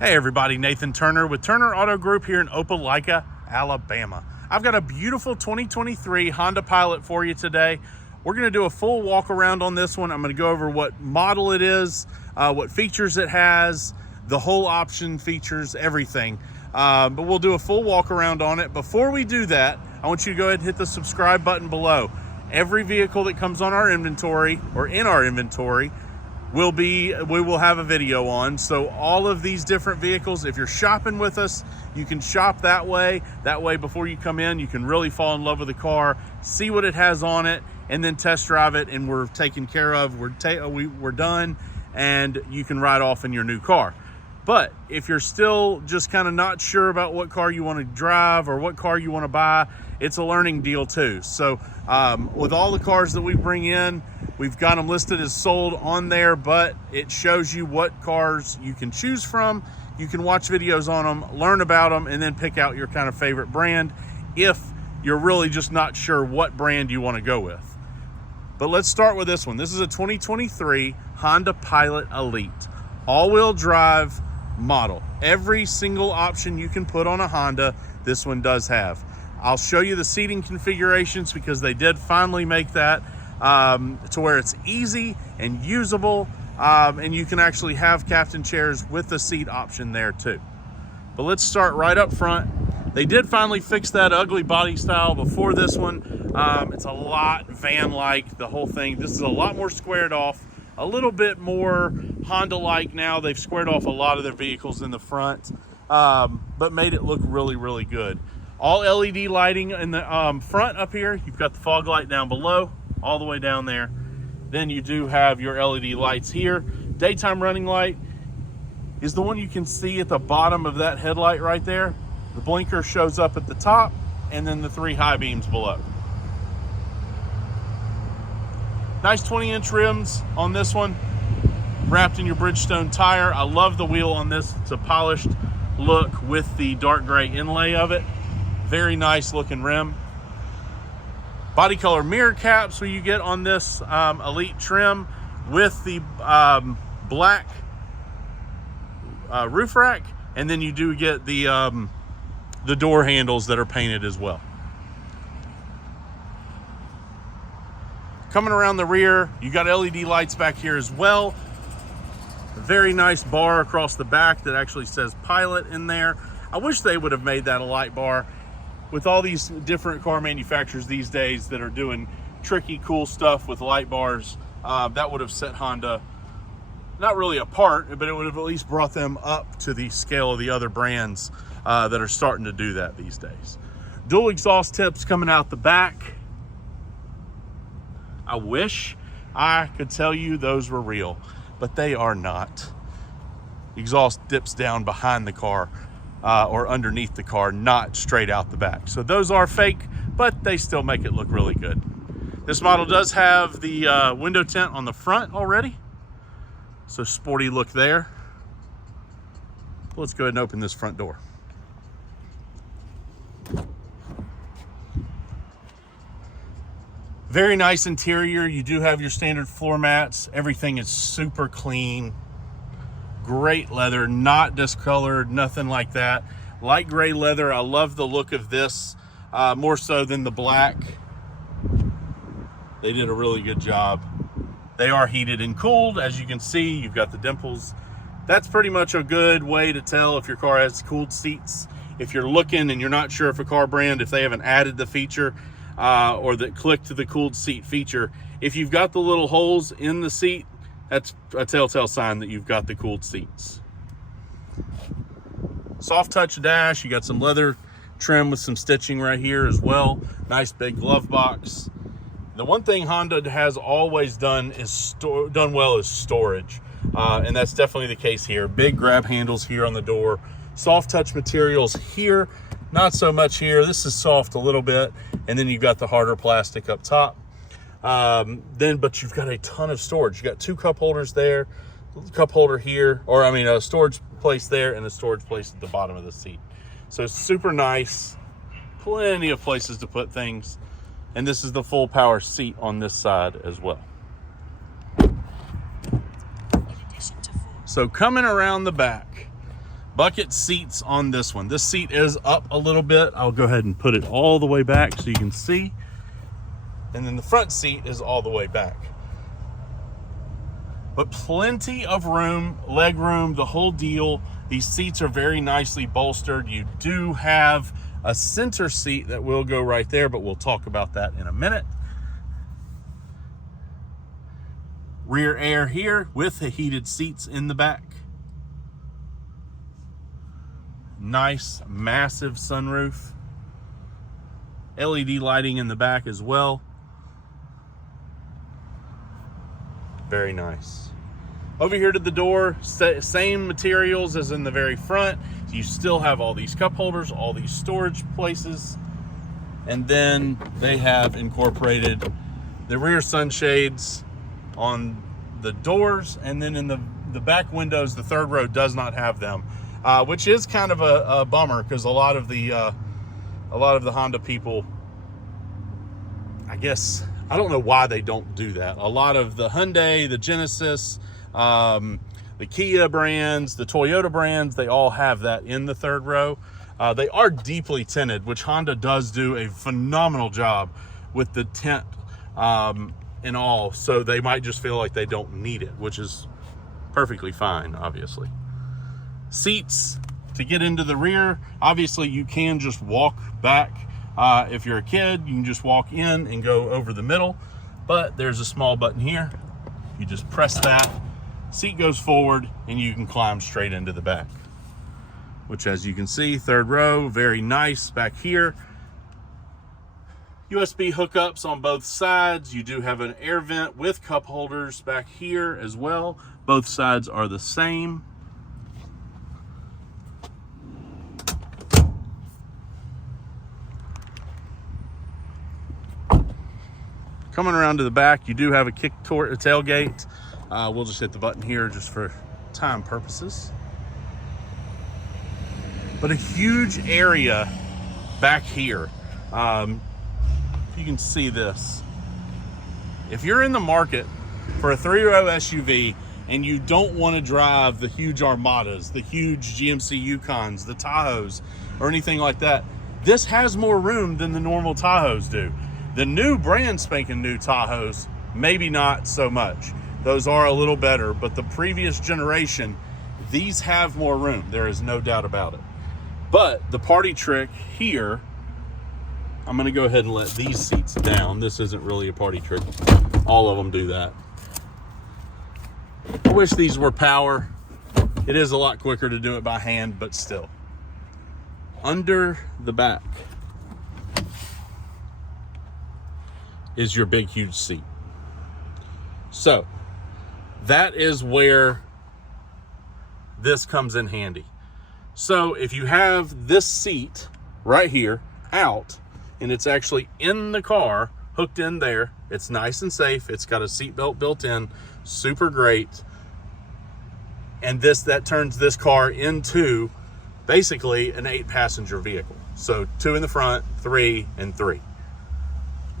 Hey everybody, Nathan Turner with Turner Auto Group here in Opelika, Alabama. I've got a beautiful 2023 Honda Pilot for you today. We're going to do a full walk around on this one. I'm going to go over what model it is, what features it has, the whole option features, everything. But we'll do a full walk around on it. Before we do that, I want you to go ahead and hit the subscribe button below. Every vehicle that comes on our inventory or in our inventory we will have a video on. So all of these different vehicles, if you're shopping with us, you can shop that way. That way, before you come in, you can really fall in love with the car, see what it has on it, and then test drive it, and we're taken care of. We're done, and you can ride off in your new car. But if you're still just kind of not sure about what car you want to drive or what car you want to buy, it's a learning deal too. So with all the cars that we bring in, we've got them listed as sold on there, but it shows you what cars you can choose from. You can watch videos on them, learn about them, and then pick out your kind of favorite brand if you're really just not sure what brand you want to go with. But let's start with this one. This is a 2023 Honda Pilot Elite, all-wheel drive model. Every single option you can put on a Honda, this one does have. I'll show you the seating configurations because they did finally make that to where it's easy and usable, and you can actually have captain chairs with the seat option there too. But let's start right up front. They did finally fix that ugly body style before this one. It's a lot van-like, the whole thing. This is a lot more squared off, a little bit more Honda-like now. They've squared off a lot of their vehicles in the front, but made it look really, really good. All LED lighting in the front up here. You've got the fog light down below, all the way down there. Then you do have your LED lights here. Daytime running light is the one you can see at the bottom of that headlight right there. The blinker shows up at the top, and then the 3 high beams below. Nice 20-inch rims on this one, wrapped in your Bridgestone tire. I love the wheel on this. It's a polished look with the dark gray inlay of it. Very nice looking rim. Body color mirror caps where you get on this Elite trim with the black roof rack, and then you do get the door handles that are painted as well. Coming around the rear, you got LED lights back here as well. A very nice bar across the back that actually says Pilot in there. I wish they would have made that a light bar. With all these different car manufacturers these days that are doing tricky, cool stuff with light bars, that would have set Honda not really apart, but it would have at least brought them up to the scale of the other brands that are starting to do that these days. Dual exhaust tips coming out the back. I wish I could tell you those were real, but they are not. Exhaust dips down behind the car or underneath the car, not straight out the back. So those are fake, but they still make it look really good. This model does have the window tint on the front already, so sporty look there. Let's go ahead and open this front door. Very nice interior. You do have your standard floor mats. Everything is super clean. Great leather, not discolored, nothing like that. Light gray leather. I love the look of this, more so than the black. They did a really good job. They are heated and cooled. As you can see, you've got the dimples. That's pretty much a good way to tell if your car has cooled seats. If you're looking and you're not sure if a car brand, if they haven't added the feature, or that click to the cooled seat feature. If you've got the little holes in the seat, that's a telltale sign that you've got the cooled seats. Soft touch dash. You got some leather trim with some stitching right here as well. Nice big glove box. The one thing Honda has always done is done well is storage, and that's definitely the case here. Big grab handles here on the door. Soft touch materials here. Not so much here. This is soft a little bit, and then you've got the harder plastic up top. But you've got a ton of storage. You got 2 cup holders there, cup holder here, or I mean a storage place there, and a storage place at the bottom of the seat. So it's super nice. Plenty of places to put things, and this is the full power seat on this side as well. So coming around the back, Bucket seats on this one. This seat is up a little bit. I'll go ahead and put it all the way back so you can see. And then the front seat is all the way back. But plenty of room, leg room, the whole deal. These seats are very nicely bolstered. You do have a center seat that will go right there, but we'll talk about that in a minute. Rear air here with the heated seats in the back. Nice, massive sunroof. LED lighting in the back as well. Very nice. Over here to the door, same materials as in the very front. You still have all these cup holders, all these storage places. And then they have incorporated the rear sunshades on the doors, and then in the back windows, the third row does not have them, which is kind of a bummer, because a lot of the Honda people, I guess, I don't know why they don't do that. A lot of the Hyundai, the Genesis, the Kia brands, the Toyota brands, they all have that in the third row. They are deeply tinted, which Honda does do a phenomenal job with the tint and all, so they might just feel like they don't need it, which is perfectly fine, obviously. Seats to get into the rear, obviously you can just walk back. If you're a kid, you can just walk in and go over the middle, but there's a small button here. You just press that, seat goes forward, and you can climb straight into the back, which, as you can see, third row, very nice back here. USB hookups on both sides. You do have an air vent with cup holders back here as well. Both sides are the same. Coming around to the back, you do have a tailgate. We'll just hit the button here just for time purposes. But a huge area back here. You can see this. If you're in the market for a 3-row SUV and you don't want to drive the huge Armadas, the huge GMC Yukons, the Tahoes, or anything like that, this has more room than the normal Tahoes do. The new brand spanking new Tahoes, maybe not so much. Those are a little better, but the previous generation, these have more room. There is no doubt about it. But the party trick here, I'm gonna go ahead and let these seats down. This isn't really a party trick. All of them do that. I wish these were power. It is a lot quicker to do it by hand, but still. Under the back is your big, huge seat. So that is where this comes in handy. So if you have this seat right here out, and it's actually in the car, hooked in there, it's nice and safe. It's got a seatbelt built in, super great. And that turns this car into basically an 8-passenger vehicle. So 2 in the front, 3 and 3.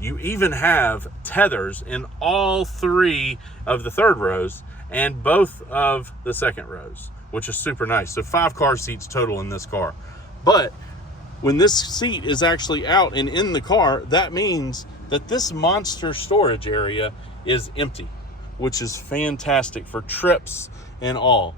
You even have tethers in all 3 of the third rows and both of the second rows, which is super nice. So 5 car seats total in this car. But when this seat is actually out and in the car, that means that this monster storage area is empty, which is fantastic for trips and all.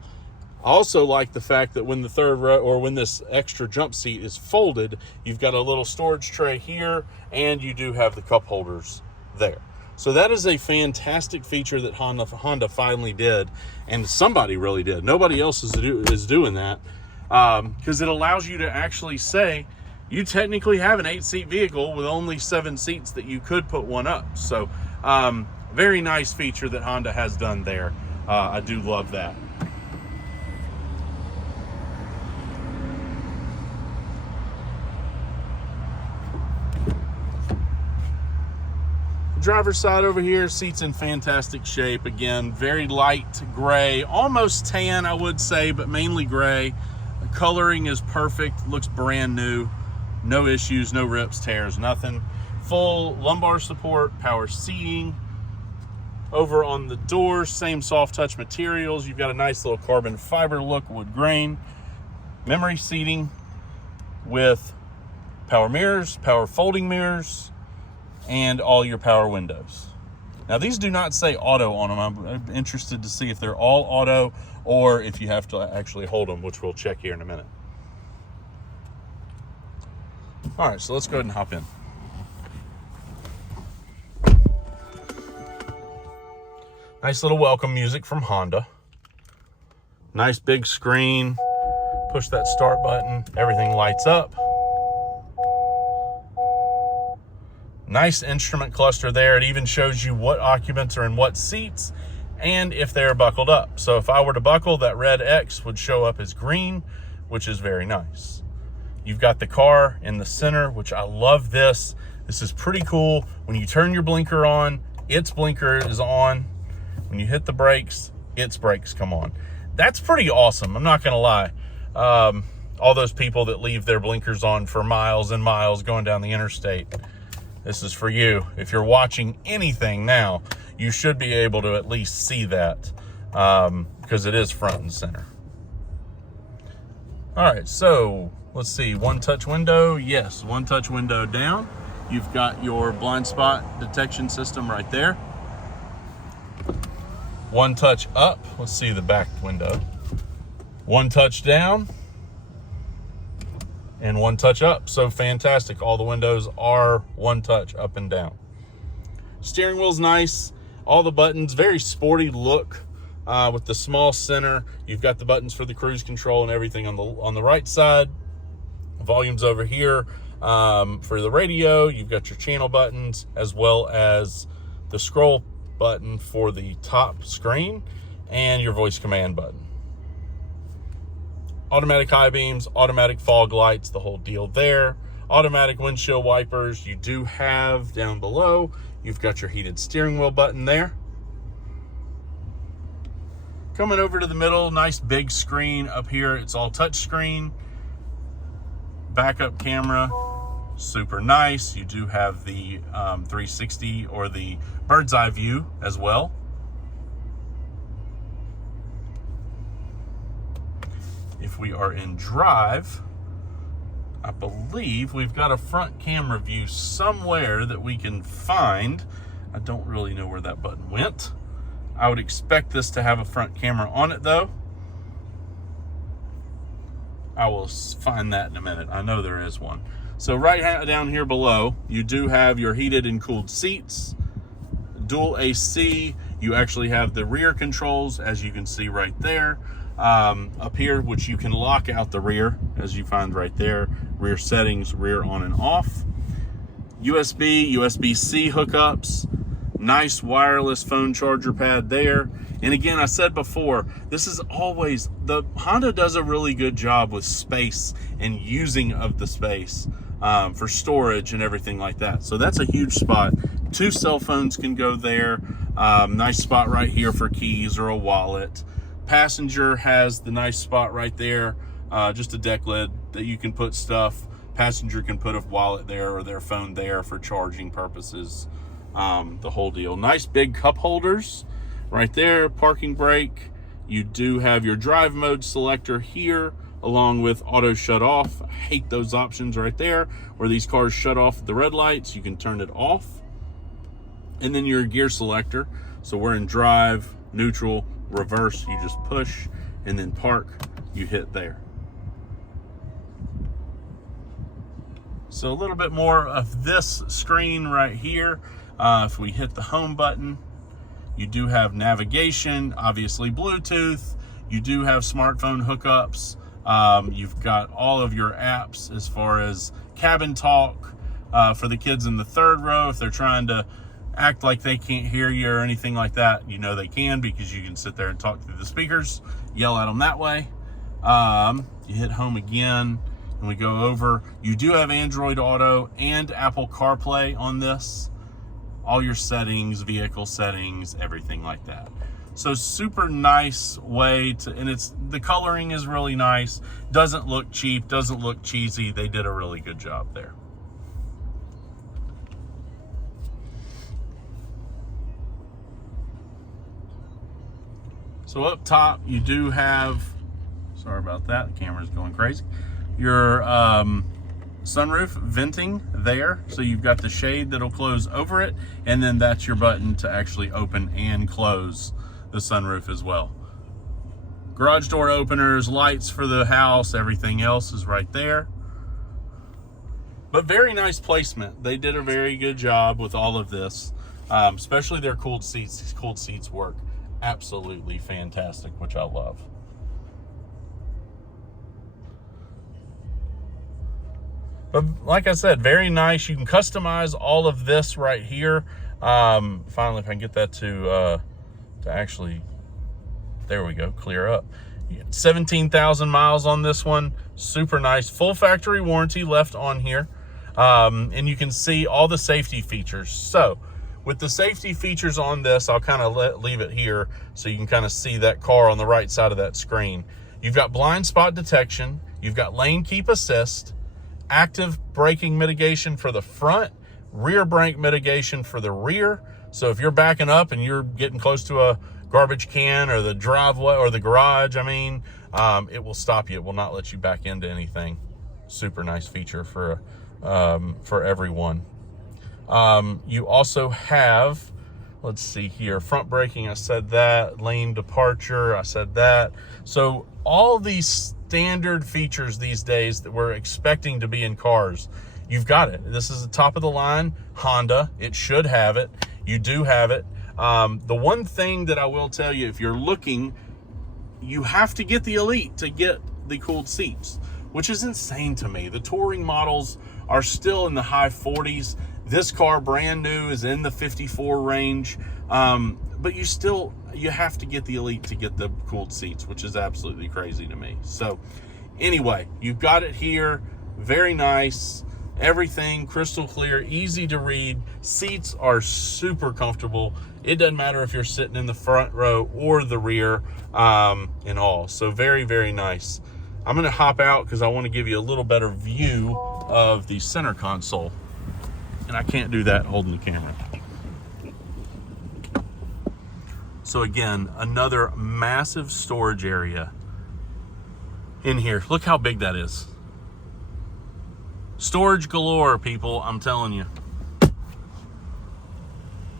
I also like the fact that when the third row, or when this extra jump seat is folded, you've got a little storage tray here, and you do have the cup holders there. So that is a fantastic feature that Honda finally did, and somebody really did. Nobody else is doing that, because it allows you to actually say, you technically have an 8-seat vehicle with only 7 seats that you could put one up. So very nice feature that Honda has done there. I do love that. Driver's side over here, seats in fantastic shape. Again, very light gray, almost tan, I would say, but mainly gray. The coloring is perfect, looks brand new. No issues, no rips, tears, nothing. Full lumbar support, power seating. Over on the doors, same soft touch materials. You've got a nice little carbon fiber look, wood grain. memory seating with power mirrors, power folding mirrors, and all your power windows. Now, these do not say auto on them. I'm interested to see if they're all auto or if you have to actually hold them, which we'll check here in a minute. All right, so let's go ahead and hop in. Nice little welcome music from Honda. Nice big screen. Push that start button, everything lights up. Nice instrument cluster there. It even shows you what occupants are in what seats and if they're buckled up. So if I were to buckle, that red X would show up as green, which is very nice. You've got the car in the center, which I love this. This is pretty cool. When you turn your blinker on, its blinker is on. When you hit the brakes, its brakes come on. That's pretty awesome, I'm not gonna lie. All those people that leave their blinkers on for miles and miles going down the interstate, this is for you. If you're watching anything now, you should be able to at least see that because it is front and center. All right, so let's see, one touch window. Yes, one touch window down. You've got your blind spot detection system right there. One touch up, let's see the back window. One touch down and one touch up. So fantastic. All the windows are one touch up and down. Steering wheel's nice. All the buttons, very sporty look with the small center. You've got the buttons for the cruise control and everything on the right side. Volume's over here for the radio. You've got your channel buttons as well as the scroll button for the top screen and your voice command button. Automatic high beams, automatic fog lights, the whole deal there. Automatic windshield wipers. You do have down below, you've got your heated steering wheel button there. Coming over to the middle, nice big screen up here. It's all touch screen. Backup camera, super nice. You do have the 360 or the bird's eye view as well. If we are in drive, I believe we've got a front camera view somewhere that we can find. I don't really know where that button went. I would expect this to have a front camera on it though. I will find that in a minute. I know there is one. So right down here below, you do have your heated and cooled seats, dual AC. You actually have the rear controls, as you can see right there. Up here, which you can lock out the rear, as you find right there. Rear settings, rear on and off. USB, USB-C hookups. Nice wireless phone charger pad there. And again, I said before, this is always, the Honda does a really good job with space and using of the space for storage and everything like that. So that's a huge spot. 2 cell phones can go there. Nice spot right here for keys or a wallet. Passenger has the nice spot right there, just a deck lid that you can put stuff. Passenger can put a wallet there or their phone there for charging purposes, the whole deal. Nice big cup holders right there, parking brake. You do have your drive mode selector here, along with auto shut off. I hate those options right there, where these cars shut off at the red lights. You can turn it off. And then your gear selector. So we're in drive, neutral, reverse, you just push, and then park, you hit there. So a little bit more of this screen right here. If we hit the home button, you do have navigation, obviously Bluetooth. You do have smartphone hookups. You've got all of your apps as far as cabin talk for the kids in the third row. If they're trying to act like they can't hear you or anything like that, you know they can, because you can sit there and talk through the speakers, yell at them that way. You hit home again and we go over. You do have Android Auto and Apple CarPlay on this. All your settings, vehicle settings, everything like that. So super nice way to, and the coloring is really nice. Doesn't look cheap, doesn't look cheesy. They did a really good job there. So up top, you do have, Sorry about that, the camera's going crazy. Your sunroof venting there, so you've got the shade that'll close over it, and then that's your button to actually open and close the sunroof as well. Garage door openers, lights for the house, everything else is right there. But very nice placement. They did a very good job with all of this, especially their cooled seats. These cooled seats work absolutely fantastic, which I love. But like I said, very nice. You can customize all of this right here. Finally, if I can get that to actually, there we go, clear up. 17,000 miles on this one. Super nice. Full factory warranty left on here. And you can see all the safety features. So with the safety features on this, I'll kind of leave it here so you can kind of see that car on the right side of that screen. You've got blind spot detection. You've got lane keep assist, active braking mitigation for the front, rear brake mitigation for the rear. So if you're backing up and you're getting close to a garbage can or the driveway or the garage, it will stop you. It will not let you back into anything. Super nice feature for everyone. You also have, let's see here, front braking, I said that, lane departure, I said that. So all these standard features these days that we're expecting to be in cars, you've got it. This is the top of the line Honda. It should have it. You do have it. The one thing that I will tell you, if you're looking, you have to get the Elite to get the cooled seats, which is insane to me. The touring models are still in the high 40s. This car, brand new, is in the 54 range. But you have to get the Elite to get the cooled seats, which is absolutely crazy to me. So anyway, you've got it here. Very nice. Everything crystal clear, easy to read. Seats are super comfortable. It doesn't matter if you're sitting in the front row or the rear, and all. So very, very nice. I'm going to hop out because I want to give you a little better view of the center console. And I can't do that holding the camera. So again, another massive storage area in here. Look how big that is. Storage galore, people, I'm telling you.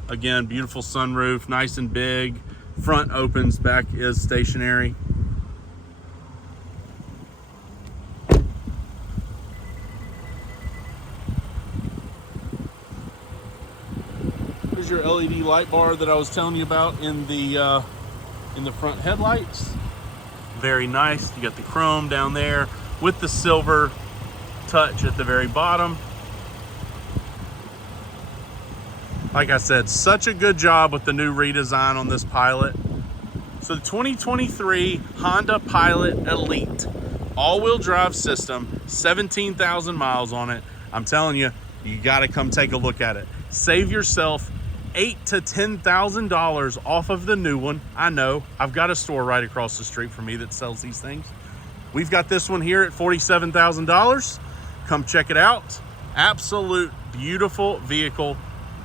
Again, beautiful sunroof, nice and big. Front opens, back is stationary. Here's your LED light bar that I was telling you about in the front headlights. Very nice. You got the chrome down there with the silver touch at the very bottom. Like I said, such a good job with the new redesign on this Pilot. So the 2023 Honda Pilot Elite all-wheel drive system, 17,000 miles on it. I'm telling you, you got to come take a look at it. Save yourself $8,000 to $10,000 off of the new one. I know, I've got a store right across the street from me that sells these things. We've got this one here at $47,000. Come check it out. Absolute beautiful vehicle.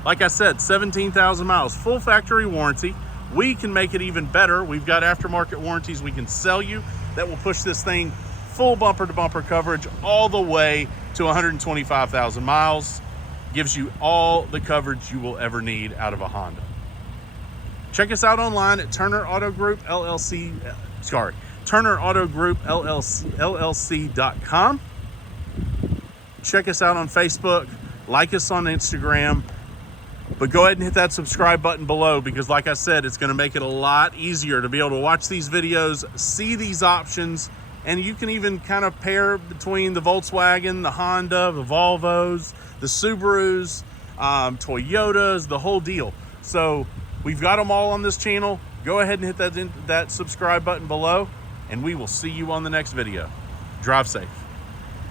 Like I said, 17,000 miles, full factory warranty. We can make it even better. We've got aftermarket warranties we can sell you that will push this thing full bumper to bumper coverage all the way to 125,000 miles. Gives you all the coverage you will ever need out of a Honda. Check us out online at Turner Auto Group LLC, Turner Auto Group LLC.com. Check us out on Facebook, like us on Instagram, but go ahead and hit that subscribe button below because like I said, it's gonna make it a lot easier to be able to watch these videos, see these options, and you can even kind of pair between the Volkswagen, the Honda, the Volvos, the Subarus, Toyotas, the whole deal. So we've got them all on this channel. Go ahead and hit that subscribe button below, and we will see you on the next video. Drive safe.